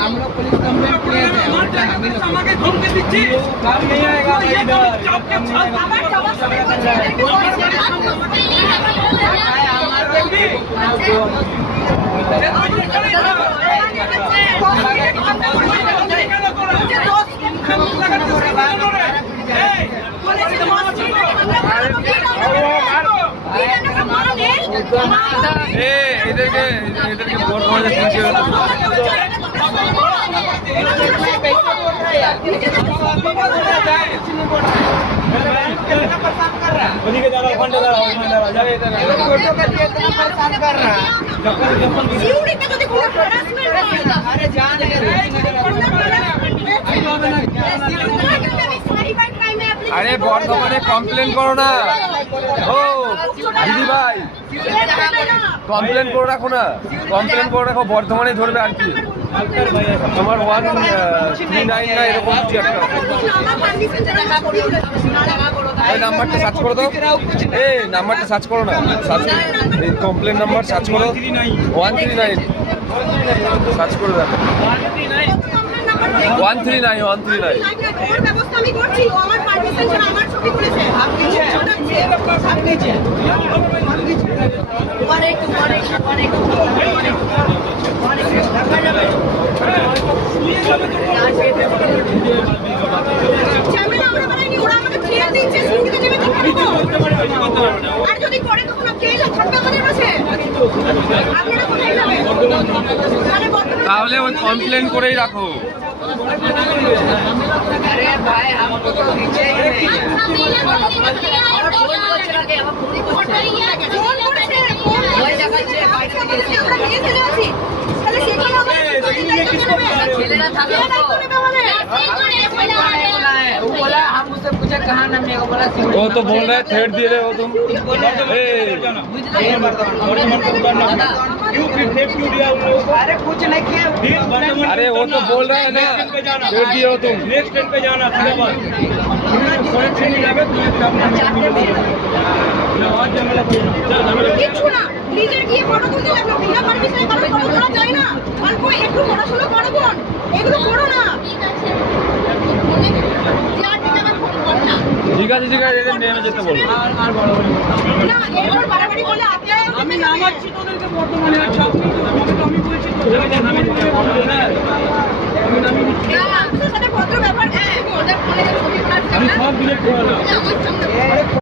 हम लोग police complaint किए थे, धमकी दीजिए, काम नहीं आएगा इधर के बहुत अरे बर्धमाने कमप्लेन करो ना ओ दिदी भाई कमप्लेन করে রাখো না কমপ্লেন করে রাখো বর্ধমানে ধরবে আর কি তোমার 139 না এরকম কিছু একটা এই নাম্বারটা সার্চ করো তো এই নাম্বারটা সার্চ করো না সার্চ এই কমপ্লেন নাম্বার সার্চ করো 139 সার্চ করে দেখো 139 ব্যবস্থা আমি করছি ও আমার পারমিশন ছাড়া আমার ছবি করেছে আপনি অনেক ঝামেলা আমরা বানাইনি ওরা আমাকে ছেড়ে দিচ্ছে সুবিধা দেবে আর যদি করে তখন কে থাকবে আমাদের কাছে আপনারা কোথায় যাবেন তাহলে ওই কমপ্লেন করেই রাখো अरे भाई हमको तो नीचे ही बोला हम उससे पूछे कहाँ नामने को बोला वो तो बोल रहे थ्रेड दिए रहे हो तुम अरे कुछ नहीं किया अरे वो तो बोल रहे हैं ना थ्रेड दिए हो तुम नेक्स्ट ट्रेन पे जाना কিছু না নিজে গিয়ে ফটো তুলতে লাগলো বিনা পারমিশনে কারো ফটো তোলা যায় না অল্প একটু পড়াশোনা করো বোন এগুলো করো না ঠিক আছে এদের নেমে যেতে বলো না এরপর বাড়াবাড়ি বলে আপনারা আমি নামাচ্ছি তোদেরকে বর্তমানে আচ্ছা আমি বলছি তো আপনাদের সাথে ভদ্র ব্যাপার হ্যাঁ ওদের ফোনে ছবি করার আমি সব ডিলিট করে